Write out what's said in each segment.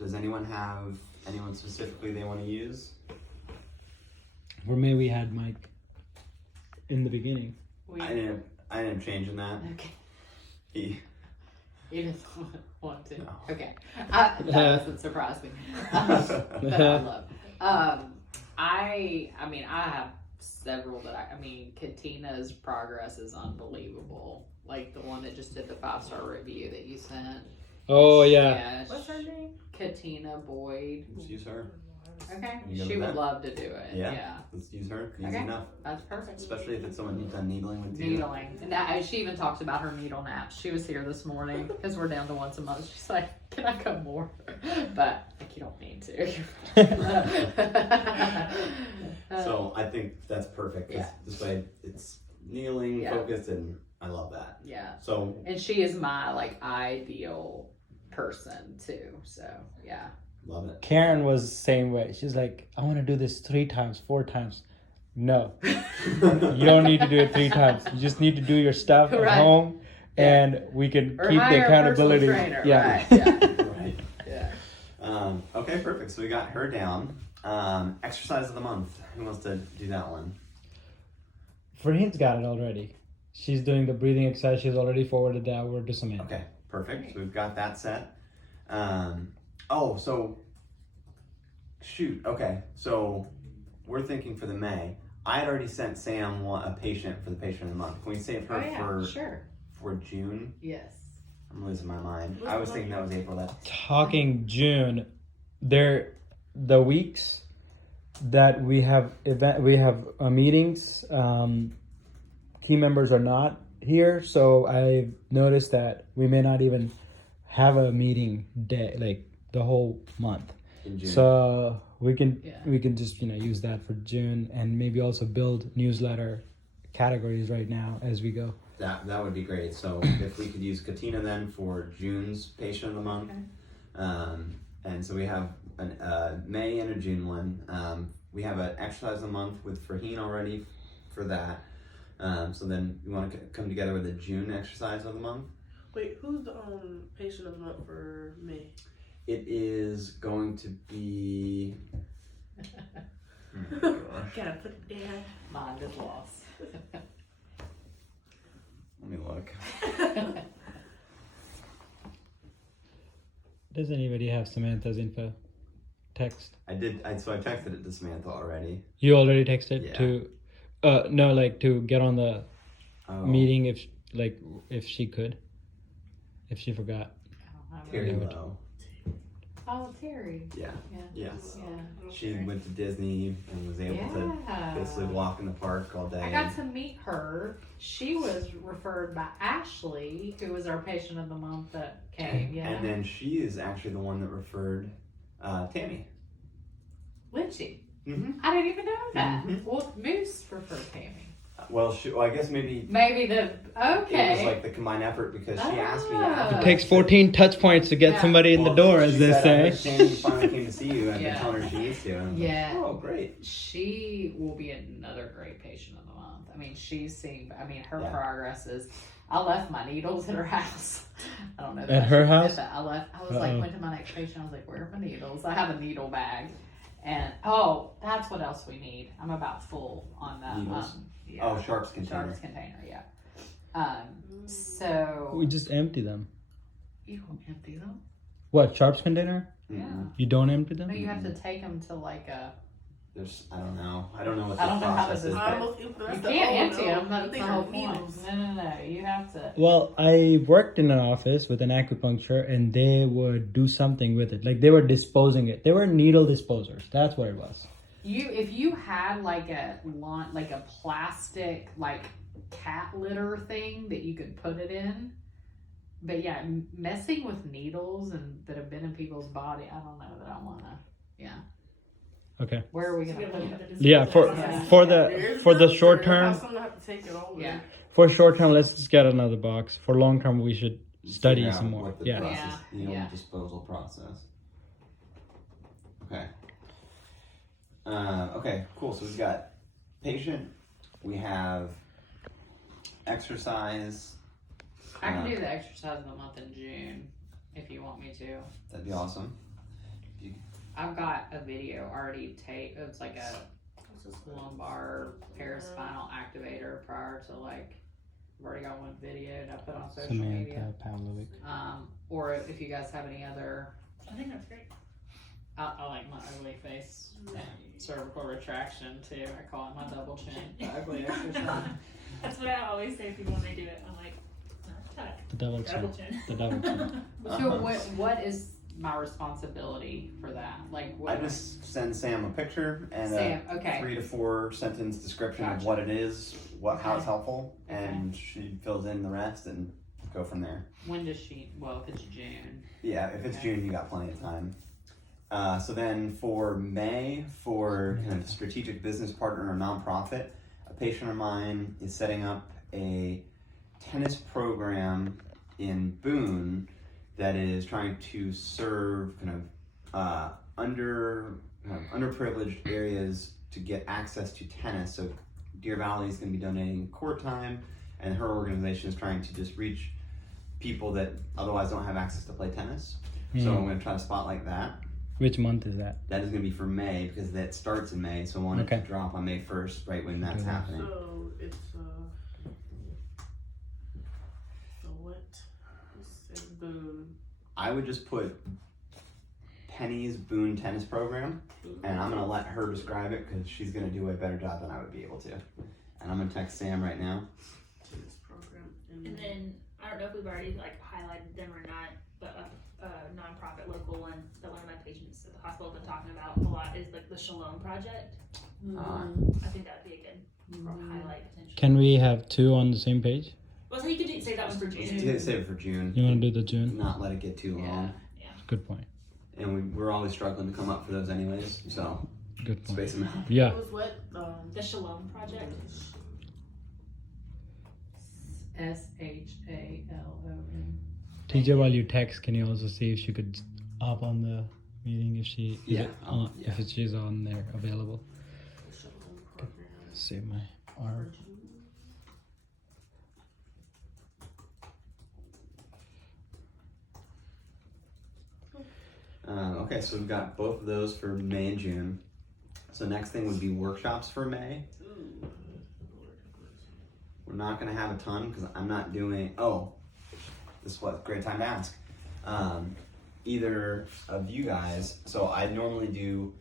does anyone have anyone specifically they want to use? For me, we had Mike in the beginning. I didn't change in that. Okay. He. You just want to. No. Okay. That doesn't surprise me. But I love. I mean, I have several that Katina's progress is unbelievable. Like the one that just did the 5-star review that you sent. Oh yeah. What's her name? Katina Boyd. Let's use her. Okay. You go She with would that? love to do it. Yeah. Let's use her. Easy Okay. enough. That's perfect. Especially if it's someone you've done needling with too. Needling. And that, she even talked about her needle naps. She was here this morning because we're down to once a month. She's like, can I come more? But like, you don't need to. So I think that's perfect. Yeah. This way it's kneeling, focused, and I love that. Yeah. So. And she is my like ideal person too. So yeah. Love it. Karen was the same way. She's like, I want to do this 3 times, 4 times. No, you don't need to do it 3 times. You just need to do your stuff at home, and we can keep the accountability. Trainer, yeah. Right. Yeah. Right. Yeah. Okay, perfect. So we got her down. Exercise of the month. Who wants to do that one? Fareen's got it already. She's doing the breathing exercise. She's already forwarded that over to Samantha. Okay, perfect. So we've got that set. Okay, so we're thinking for the May. I had already sent Sam a patient for the patient of the month. Can we save her for June? Yes. I'm losing my mind. I was thinking that was April. Talking June, the weeks that we have meetings. Team members are not here, so I noticed that we may not even have a meeting day like the whole month. In June. So we can just use that for June, and maybe also build newsletter categories right now as we go. That would be great. So if we could use Katina then for June's patient of the month. Okay. And so we have a May and a June one. We have an exercise of the month with Fareen already for that. So then we want to come together with a June exercise of the month. Wait, who's the patient of the month for May? It is going to be. Gotta put it down. Mind is lost. Let me look. Does anybody have Samantha's info? Text. I did. So I texted it to Samantha already. You already texted Yeah. to, no, like to get on the Oh. meeting if she could, if she forgot. Terry Yeah. Lowe. Oh, Terry. Yeah. Yeah. Yes. Yeah. She went to Disney and was able to basically walk in the park all day. I got to meet her. She was referred by Ashley, who was our patient of the month that came. Yeah. And then she is actually the one that referred Tammy. Lynchy. Mm-hmm. I didn't even know that. Mhm. Well, Moose referred Tammy. Well, I guess maybe It was like the combined effort because she asked me. After It takes 14 touch points to get somebody in the door, as they say. Tammy finally came to see you and Yeah. been telling her she needs to. And Yeah. Like, oh, great. She will be another great patient of the month. I mean, her Yeah. progress is. I left my needles at her house. I don't know. At her house? I was like, went to my next patient. I was like, where are my needles? I have a needle bag. And, that's what else we need. I'm about full on that. Needles? Yeah. Sharps container. Sharps container, yeah. So. We just empty them. You don't empty them? What, Sharps container? Yeah. You don't empty them? No, you have to take them to like a. I don't know what the I don't know how process this is. is. but- You can't empty them. That's the whole point. No. You have to. Well, I worked in an office with an acupuncture, and they would do something with it. Like they were disposing it. They were needle disposers. That's what it was. If you had like a plastic like cat litter thing that you could put it in, but yeah, messing with needles and that have been in people's body, I don't know that I wanna. Yeah. Okay. Where are we gonna put it? Yeah, for the short term. Yeah. For short term, let's just get another box. For long term, we should study Figure out some more. what the Yeah. process, Yeah. disposal process. Okay. Okay, cool. So we've got patient. We have exercise. I can do the exercise of the month in June if you want me to. That'd be awesome. I've got a video already taped. It's like a lumbar paraspinal activator prior to like, I've already got one video that I put on social media. Pavlovic. Or if you guys have any other, I think that's great. I like my ugly face cervical retraction too. I call it my double chin, the ugly exercise. That's what I always say to people when they do it. I'm like, The double double chin. chin. The double chin. So what is my responsibility for that? Like what? I just send Sam a picture and Sam, a okay. 3 to 4 sentence description of Gotcha. what it is, how it's Okay. helpful, and she fills in the rest and go from there. When does she? Well, if it's June. Yeah, if it's Okay. June, you got plenty of time. So then for May, for kind of strategic business partner or nonprofit, a patient of mine is setting up a tennis program in Boone that is trying to serve kind of underprivileged areas to get access to tennis. So Deer Valley is going to be donating court time, and her organization is trying to just reach people that otherwise don't have access to play tennis. So I'm going to try to spotlight that. Which month is that? That is going to be for May because that starts in May. So I want it Okay. to drop on May 1st, right when that's Okay. happening. So it's so what? You said Boone. I would just put Penny's Boone tennis program, and I'm going to let her describe it because she's going to do a better job than I would be able to. And I'm going to text Sam right now. Tennis program. And then I don't know if we've already like highlighted them or not, but a nonprofit local one that one of my patients at the hospital has been talking about a lot is like the Shalom Project. I think that'd be a good highlight potentially. Can we have two on the same page? Well, so you could save that one for Let's June. save it for June. You want to do the June? Not let it get too long. Good point. And we're always struggling to come up for those anyways, so Good point. space them out. Yeah. It was what? The Shalom Project. SHALON. TJ, while you text, can you also see if she could hop on the meeting if she Yeah, if she's on there available? Shalom program. Save my arm. Okay, so we've got both of those for May and June. So next thing would be workshops for May. We're not going to have a ton because I'm not doing. Oh, this is what a great time to ask. Either of you guys. So I normally do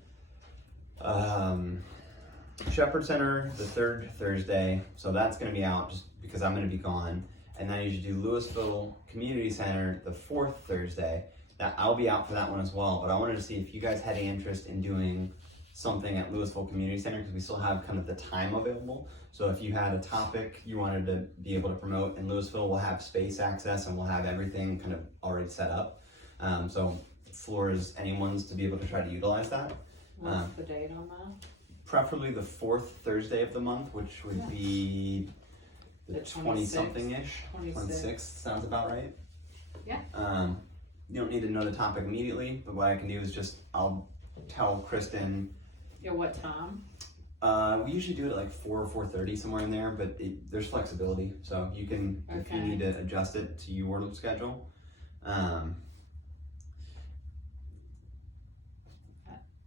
Shepherd Center the third Thursday. So that's going to be out just because I'm going to be gone. And then I usually do Louisville Community Center the fourth Thursday. That I'll be out for that one as well. But I wanted to see if you guys had any interest in doing something at Louisville Community Center because we still have kind of the time available. So if you had a topic you wanted to be able to promote in Louisville, we'll have space access and we'll have everything kind of already set up. So the floor is anyone's to be able to try to utilize that. What's the date on that? Preferably the fourth Thursday of the month, which would be the 20-something-ish. 26th sounds about right. Yeah. You don't need to know the topic immediately, but what I can do is just, I'll tell Kristen. Yeah, what time? We usually do it at like 4 or 4:30, somewhere in there, but there's flexibility. So you can, if you Okay. need to adjust it to your schedule. I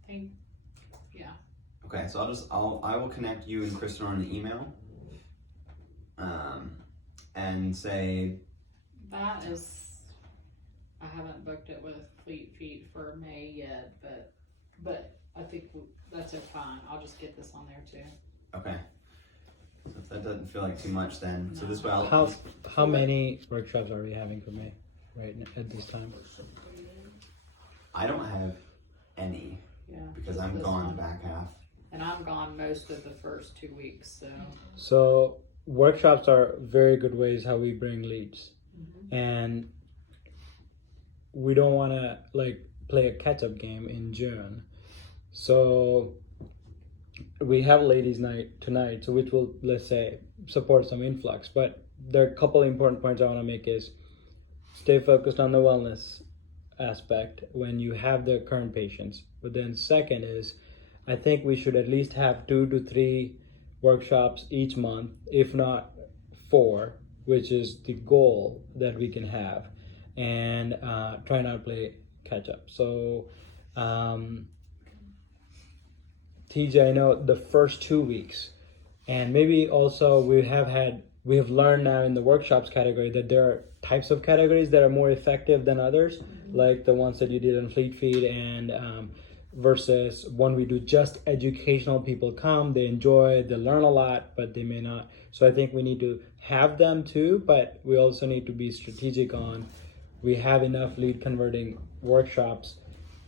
think, Okay, so I will connect you and Kristen on an email. And say, that is, I haven't booked it with Fleet Feet for May yet, but I think that's fine. I'll just get this on there too. okay. So if that doesn't feel like too much then, so this way How many workshops are we having for May right now, at this time? I don't have any Yeah. because I'm This gone one. the back half. And I'm gone most of the first 2 weeks, so. So workshops are very good ways how we bring leads, and we don't want to like play a catch-up game in June. So we have ladies' night tonight, so which will, let's say, support some influx. But there are a couple important points I want to make is stay focused on the wellness aspect when you have the current patients. But then second is, I think we should at least have 2 to 3 workshops each month, if not 4, which is the goal that we can have, and try not to play catch up. So TJ, I know the first 2 weeks, and maybe also we have learned now in the workshops category that there are types of categories that are more effective than others, like the ones that you did on Fleet Feet, and versus when we do just educational. People come, they enjoy, they learn a lot, but they may not. So I think we need to have them too, but we also need to be strategic on, we have enough lead converting workshops,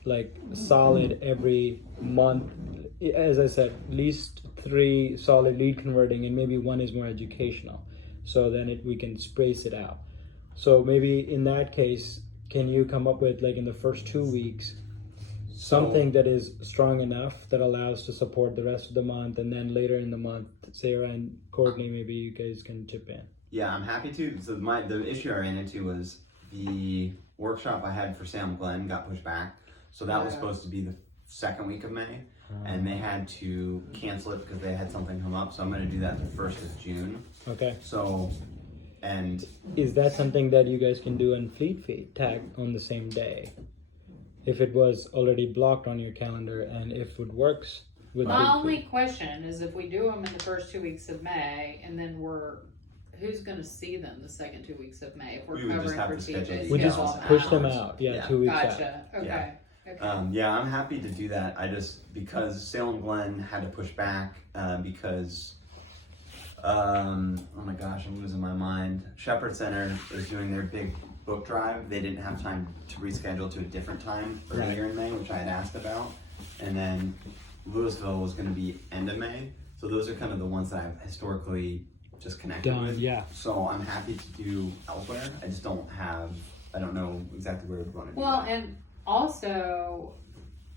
like solid every month. As I said, at least 3 solid lead converting, and maybe 1 is more educational. So then we can space it out. So maybe in that case, can you come up with, like, in the first 2 weeks, something that is strong enough that allows to support the rest of the month, and then later in the month, Sarah and Courtney, maybe you guys can chip in. Yeah, I'm happy to. So the issue I ran into was the workshop I had for Salem Glen got pushed back. So that was supposed to be the 2nd week of May, and they had to cancel it because they had something come up. So I'm going to do that the 1st of June. Okay. So, and is that something that you guys can do on Fleet Feet, tag on the same day? If it was already blocked on your calendar, and if it works with My Fleet only Feet. question is if we do them in the first 2 weeks of May, and then who's going to see them the second 2 weeks of May if we're We would just covering have for to schedule TJ's We just Yeah. push them Hours. out, yeah, Yeah. 2 weeks out. Gotcha. Okay. yeah, I'm happy to do that. I just, because Salem Glen had to push back because, oh my gosh, I'm losing my mind. Shepherd Center is doing their big book drive. They didn't have time to reschedule to a different time earlier in May, which I had asked about. And then Louisville was going to be end of May. So those are kind of the ones that I've historically just connected Done, with. yeah. So I'm happy to do elsewhere. I just don't know exactly where we're going to do Well, that. and also,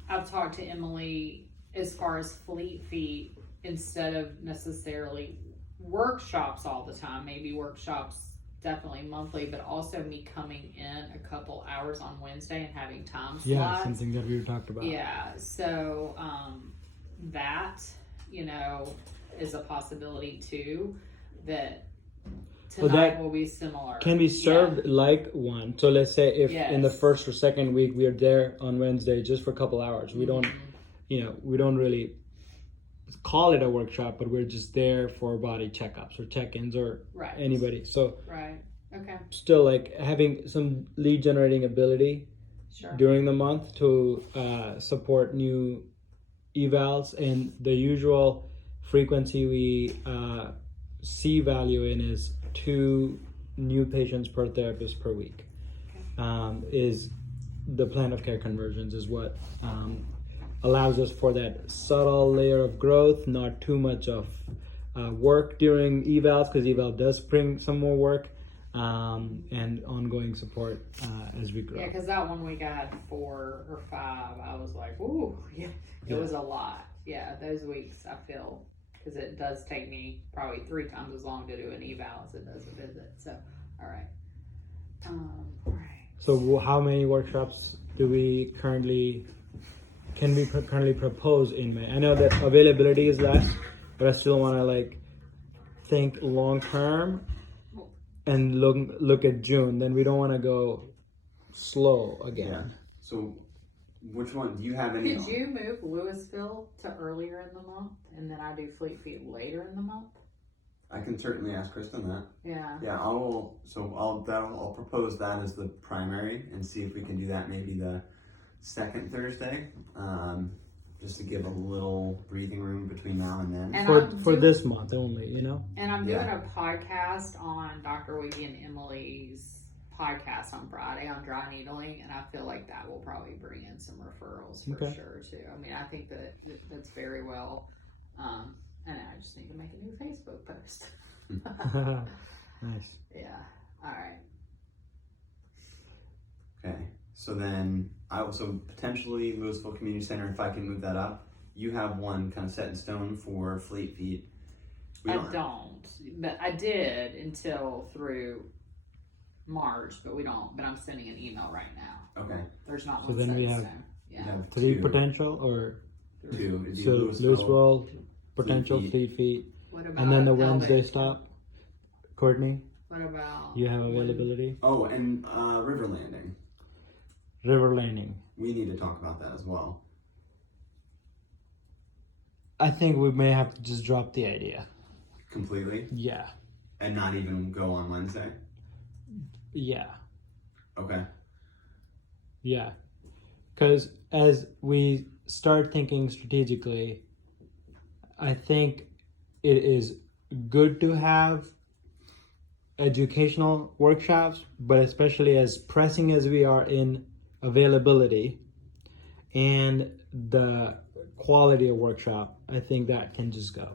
I've talked to Emily as far as Fleet Feet, instead of necessarily workshops all the time, maybe workshops definitely monthly, but also me coming in a couple hours on Wednesday and having time slots. Yeah, something that we talked about. Yeah, so that, is a possibility too, that Well, tonight that will be similar. can be served like one. So let's say if in the Yes. first or second week we are there on Wednesday just for a couple hours, we don't, we don't really call it a workshop, but we're just there for body checkups or check-ins or Right. anybody. So Right. Okay. still, like, having some lead generating ability Sure. during the month to support new evals, and the usual frequency we see value in is 2 new patients per therapist per week. Is the plan of care conversions is what allows us for that subtle layer of growth, not too much of work during evals, because eval does bring some more work, and ongoing support as we grow. Yeah, because that 1 week I had 4 or 5. I was like, ooh, yeah, it was a lot. Yeah, those weeks I feel, because it does take me probably 3 times as long to do an eval as it does a visit. So, all right. All right. So how many workshops do we currently propose in May? I know that availability is less, but I still want to think long term and look at June. Then we don't want to go slow again. Yeah. So, which one do you have any? Could you move Louisville to earlier in the month, and then I do Fleet Feet later in the month? I can certainly ask Kristen that. Yeah. Yeah, I'll propose that as the primary and see if we can do that maybe the 2nd Thursday, just to give a little breathing room between now and then. And For this month only, And I'm doing Yeah. a podcast on Dr. Wiggy and Emily's podcast on Friday on dry needling, and I feel like that will probably bring in some referrals for Okay. sure too. I mean, I think that's very well. And I just need to make a new Facebook post. Nice. Yeah. All right. Okay. So then I also potentially Louisville Community Center, if I can move that up. You have one kind of set in stone for Fleet Feet. I don't, but I did until through March, but we don't. But I'm sending an email right now. Okay. There's not So one then set we in have- stone. You Yeah. have 3 2. potential, or 2. It'd be so Louisville potential Feet. Fleet Feet, What about and then the Wednesday Velvet? stop. Courtney, What about you have availability. Oh, and River Landing. River Landing. we need to talk about that as well. I think we may have to just drop the idea. Completely? Yeah. And not even go on Wednesday? Yeah. Okay. Yeah. Because as we start thinking strategically, I think it is good to have educational workshops, but especially as pressing as we are in availability and the quality of workshop, I think that can just go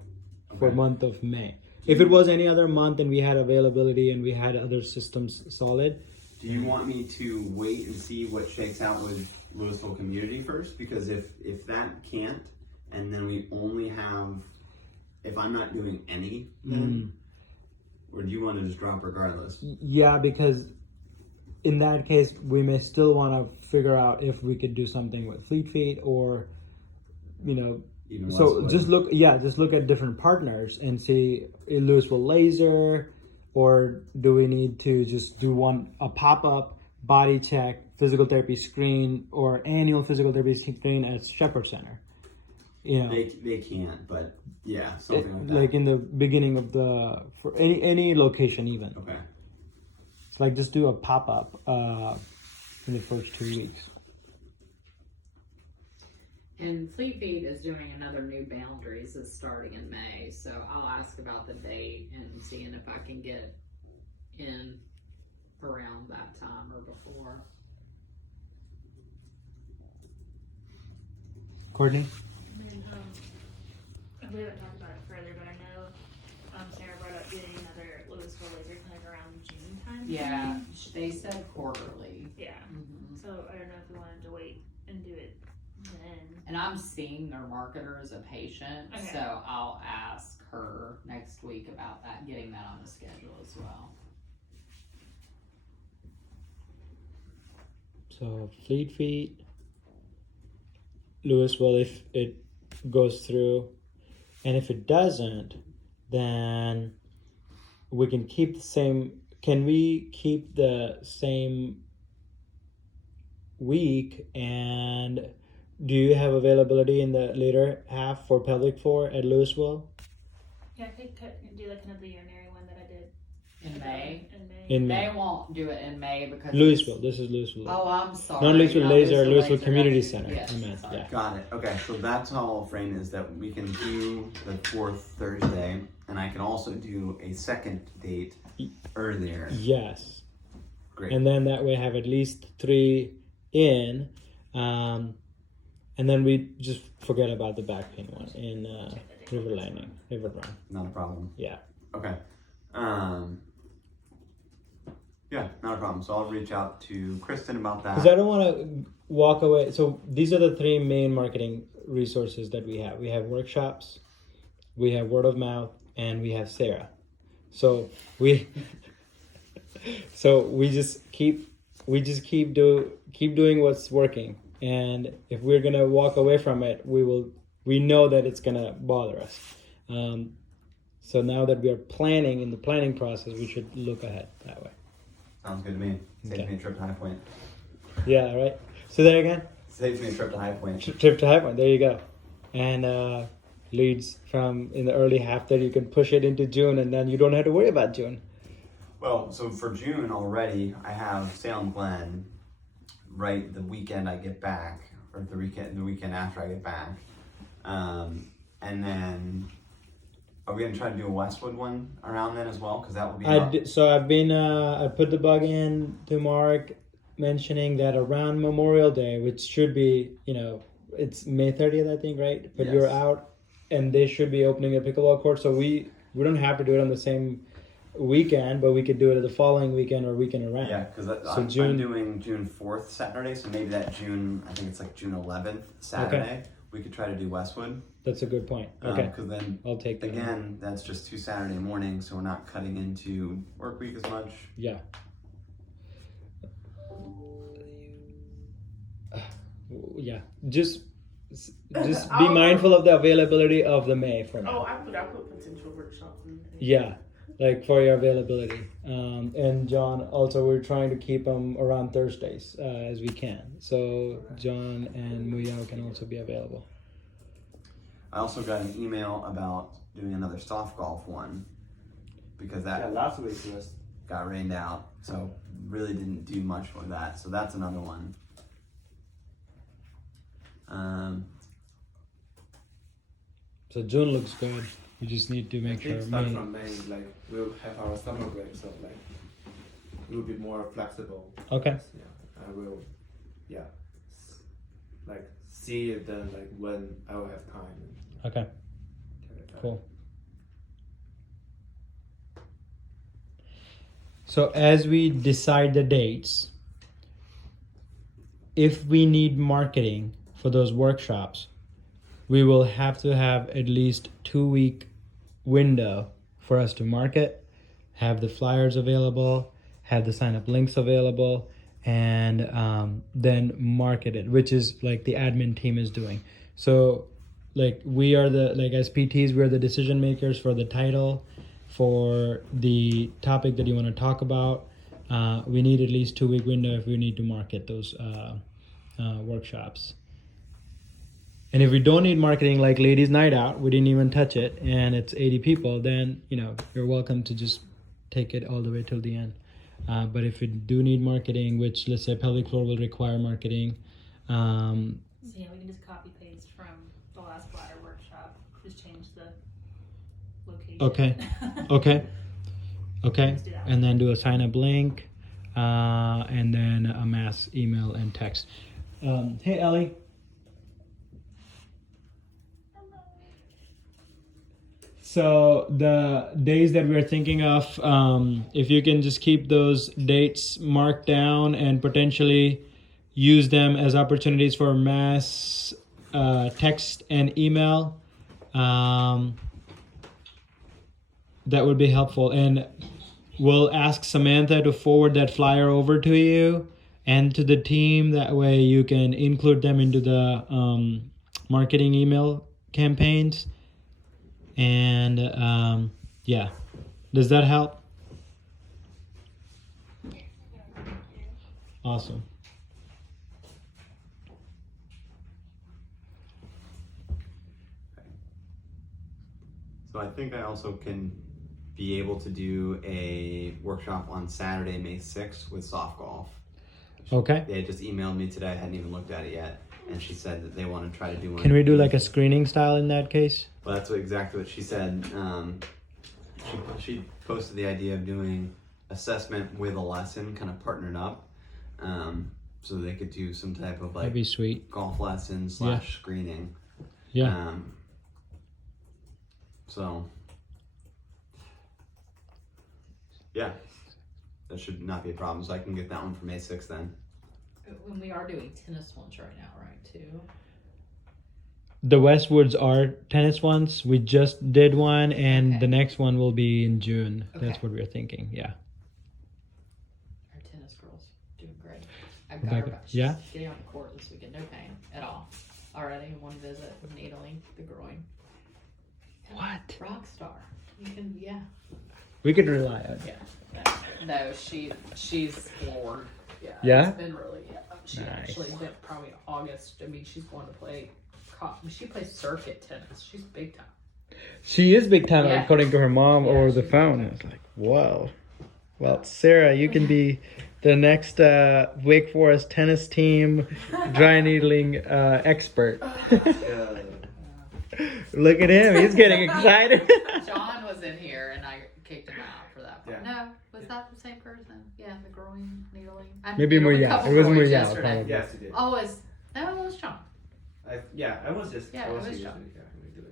for Okay. month of May. If it was any other month and we had availability and we had other systems solid, Do you want me to wait and see what shakes out with Louisville Community first? Because if that can't, and then we only have, if I'm not doing any, then, or do you want to just drop regardless? yeah, because in that case, we may still want to figure out if we could do something with Fleet Feet or, Even so Westwood? just look at different partners and see Louisville Laser, or do we need to just do a pop-up body check physical therapy screen or annual physical therapy screen at Shepherd Center? They can't, but yeah, something like that. Like in the beginning of for any location even. Okay. It's like just do a pop-up in the first 2 weeks. And Fleet Feet is doing another New Boundaries is starting in May, so I'll ask about the date and seeing if I can get in around that time or before. Courtney? And then, we haven't talked about it further, but I know Sarah brought up getting another Louisville laser clinic around June time. Yeah, they said quarterly. Yeah. Mhm. So I don't know if we wanted to wait and do it then. And I'm seeing their marketer as a patient, Okay. so I'll ask her next week about that, getting that on the schedule as well. So Fleet Feet, Louisville if it goes through, and if it doesn't, then we can keep the same. Can we keep the same week? And do you have availability in the later half for pelvic floor at Louisville? Yeah, I could do like another urinary one that I did In May? In May. In They May. won't do it in May because Louisville. This is Louisville. Oh, I'm sorry. Not Louisville Laser, Louisville Laser, Community that's- Center. Yes, I meant, sorry. yeah. Got it. Okay, so that's how I'll frame it, is that we can do the 4th Thursday, and I can also do a second date earlier. Yes. Great. And then that way have at least 3 in, and then we just forget about the back pain one in River Run. Not a problem. Yeah. Okay. Yeah, not a problem. So I'll reach out to Kristen about Because that. I don't want to walk away. So these are the 3 main marketing resources that we have. We have workshops, we have word of mouth, and we have Sarah. So we just keep doing what's working. And if we're gonna walk away from it, we know that it's gonna bother us. So now that we are planning in the planning process, we should look ahead that way. Sounds good to me. Saves Okay. me a trip to High Point. Yeah, right. So there again, Saves me a trip to High Point. trip to High Point. There you go. And leads from in the early half that you can push it into June, and then you don't have to worry about June. Well, so for June already, I have Salem Glen right the weekend I get back, or the weekend after I get back. And then, are we gonna try to do a Westwood one around then as well? Because that will be. So I've been I put the bug in to Mark, mentioning that around Memorial Day, which should be it's May 30th, I think, right? But Yes. you're out, and they should be opening a pickleball court, so we don't have to do it on the same weekend, but we could do it the following weekend or weekend around. Yeah, because So I'm June- doing June 4th Saturday, so maybe that I think it's like June 11th Saturday, we could try to do Westwood. That's a good point. Okay, Because then, I'll take that. again, that's just 2 Saturday mornings, so we're not cutting into work week as much. Yeah. Yeah. Just be I'll- mindful of the availability of the May for Oh, now. I put potential workshops in there. Yeah. like for your availability. And John, also we're trying to keep them around Thursdays as we can. So John and Muyao can also be available. I also got an email about doing another soft golf one because that last week was. got rained out, so really didn't do much with that. So that's another one. So June looks good. We just need to I make think sure. start May. from May, like we'll have our summer break, so like it will be more flexible. Okay. Yeah, I will. Yeah, like see it then, like when I will have time. Okay. Cool. So as we decide the dates, if we need marketing for those workshops, we will have to have at least 2-week window for us to market, have the flyers available, have the sign up links available, and then market it, which is like the admin team is doing. So like we are the, like as PTs, we're the decision makers for the title, for the topic that you want to talk about. We need at least 2-week window if we need to market those workshops. And if we don't need marketing, like ladies night out, we didn't even touch it, and it's 80 people, then you're welcome to just take it all the way till the end. But if we do need marketing, which let's say pelvic floor will require marketing, So yeah, we can just copy paste from the last bladder workshop. Just change the location. Okay. Okay, Let's do that. and then do a sign up link, and then a mass email and text. Hey Ellie. So the days that we're thinking of, if you can just keep those dates marked down and potentially use them as opportunities for mass text and email, that would be helpful. And we'll ask Samantha to forward that flyer over to you and to the team. That way you can include them into the marketing email campaigns. And yeah, does that help? Awesome. So I think I also can be able to do a workshop on Saturday, May 6th with soft golf. Okay. They just emailed me today. I hadn't even looked at it yet. And she said that they want to try to do one. Can we do like a screening style in that case? Well, that's exactly what she said. She posted the idea of doing assessment with a lesson, kind of partnered up, so they could do some type of That'd like be sweet. golf lesson / screening. Yeah. So yeah, that should not be a problem. So I can get that one for May 6th then. When we are doing tennis ones right now, right? Too. The Westwoods are tennis ones. We just did one, and Okay. the next one will be in June. Okay. That's what we're thinking. Yeah. Our tennis girls doing great. I got Rebecca, her back. She's yeah? getting on the court this weekend. No pain at all. Already in one visit with needling the groin. What? Rock star. You can, yeah. We could rely on. Yeah. No, she's floored. Yeah. Yeah? It's been really, she Nice. actually went probably in August. I mean, she's going to play, she plays circuit tennis. She's big time. She is big time, Yeah. according to her mom Yeah, over the she's phone. big time. It's like, wow. Well, Sarah, you can be the next Wake Forest tennis team dry needling expert. Yeah. Look at him. He's getting excited. John was in here and I kicked him out for that part. Yeah. No, was that the same person? Yeah, the groin needling. I Maybe needled a Muriel. couple It was groins Muriel, yesterday. probably. Yes, you did. Oh, it was John. I was just. Yeah, I was it was usually, John. yeah, we do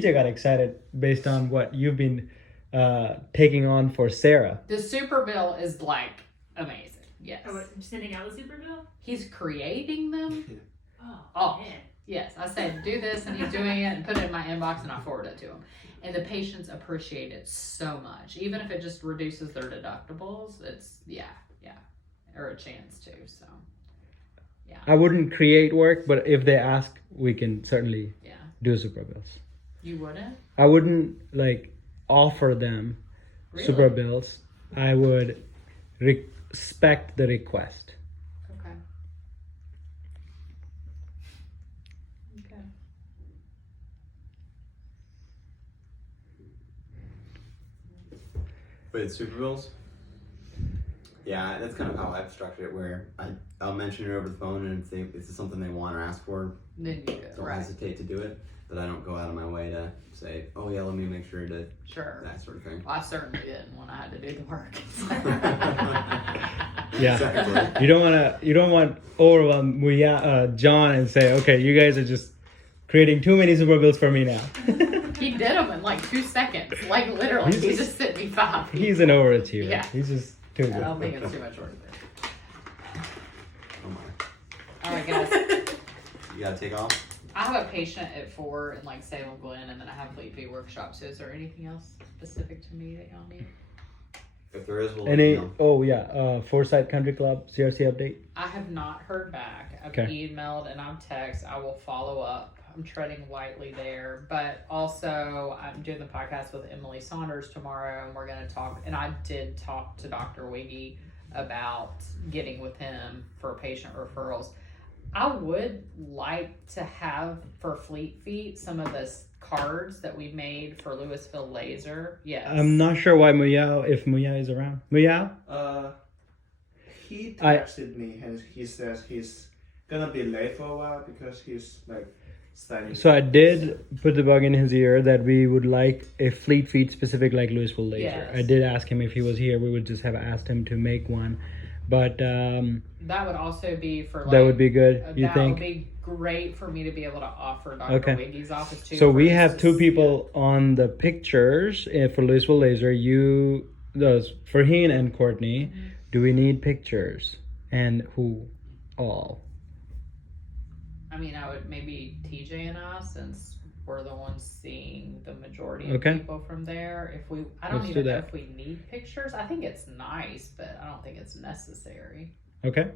it. TJ got excited based on what you've been taking on for Sarah. The super bill is like amazing. Yes. Oh, what, sending out the super bill? He's creating them. Oh, Oh. man. Yes, I said do this, and he's doing it, and put it in my inbox, and I forward it to him. And the patients appreciate it so much, even if it just reduces their deductibles. It's or a chance to. So I wouldn't create work, but if they ask, we can certainly yeah, do super bills. you wouldn't. I wouldn't like offer them Really? super bills, I would respect the request. Okay. Okay. With super bills, yeah, that's kind of how I've structured it. Where I'll mention it over the phone, and if it's something they want or ask for, Then you go. don't Right. hesitate to do it. But I don't go out of my way to say, "Oh yeah, let me make sure to Sure. that sort of thing." Well, I certainly didn't when I had to do the work. Yeah. Exactly. You don't want overwhelm John and say, okay, you guys are just creating too many super bills for me now. He did them in like 2 seconds. Like literally, He's he just- just sent me 5. He's an overachiever. Yeah. He's just too I good. don't think it's too much work. Oh my. All right, guys. You gotta take off. I have a patient at 4 in like Salem Glen, and then I have Fleet Feet workshop. So, is there anything else specific to me that y'all need? If there is, we'll let Any? you know. Oh yeah. Foresight Country Club CRC update. I have not heard back. I've Okay. emailed and I've texted. I will follow up. I'm treading lightly there, but also I'm doing the podcast with Emily Saunders tomorrow, and we're going to talk. And I did talk to Dr. Wiggy about getting with him for patient referrals. I would like to have for Fleet Feet some of the cards that we made for Louisville Laser. Yes. I'm not sure why if Muya is around. Muya? He I- texted me and he says he's gonna be late for a while because he's like studying. So I did put the bug in his ear that we would like a Fleet Feet specific like Louisville Laser. Yes. I did ask him if he was here. We would just have asked him to make one. But that would also be for like, that would be good, you that think? would be great for me to be able to offer Dr. Okay. Wiggy's office too. So for we just have to two see people on the pictures for Louisville Laser. Those Farheen and Courtney. Mm-hmm. Do we need pictures? And who all? it. I mean, I would maybe TJ and I, since we're the ones seeing the majority of Okay. people from there. I don't Let's even do know that. if we need pictures. I think it's nice, but I don't think it's necessary. Okay.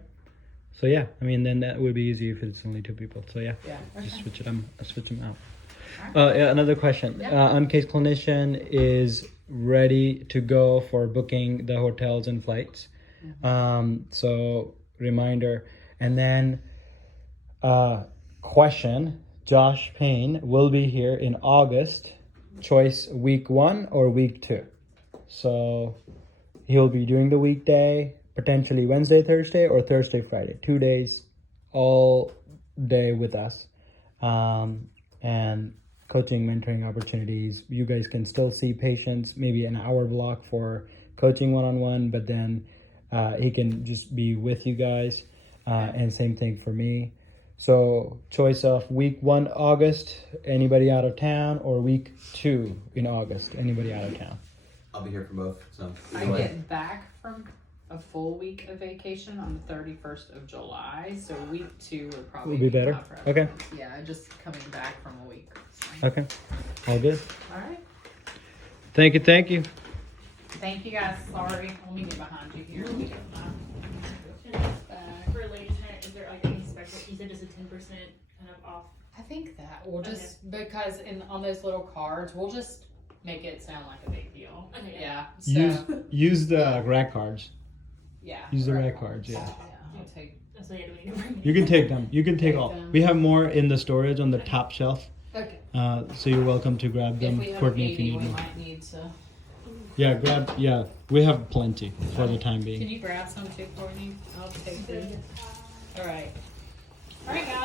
So yeah, I mean then that would be easy if it's only two people. So yeah, Yeah. just Okay. switch them out. Alright. Yeah, another question. Yeah. Uncased clinician is ready to go for booking the hotels and flights. So reminder, and then question. Josh Payne will be here in August. Choice week 1 or week 2. So he'll be doing the weekday, potentially Wednesday, Thursday, or Thursday, Friday. 2 days, all day with us. And coaching, mentoring opportunities. You guys can still see patients, maybe an hour block for coaching one-on-one, but then he can just be with you guys. And same thing for me. So choice of week 1 August, anybody out of town, or week 2 in August, anybody out of town. I'll be here for both. So I get back from a full week of vacation on the 31st of July, so week 2 would probably Would be better. not for Okay. everyone. Yeah, just coming back from a week. So. Okay, all good. All right. Thank you. Thank you guys. Sorry, let me get behind you here. And for ladies night, is there like any special? You said just a 10% kind of off. I think that we'll just because on those little cards, we'll just make it sound like a big deal. Okay. Yeah. So Use the rack cards. yeah. Use the right. rack cards. Yeah. Yeah. I'll take. So yeah, do we need to bring You can take them. You can take Take all. them. We have more in the storage on the top shelf. Okay. So you're welcome to grab If them, we have Courtney, 80, if you need we more. might need to. Yeah, grab. Yeah, we have plenty for the time Can being. you grab some too, Courtney? I'll take them. All right. All right, guys.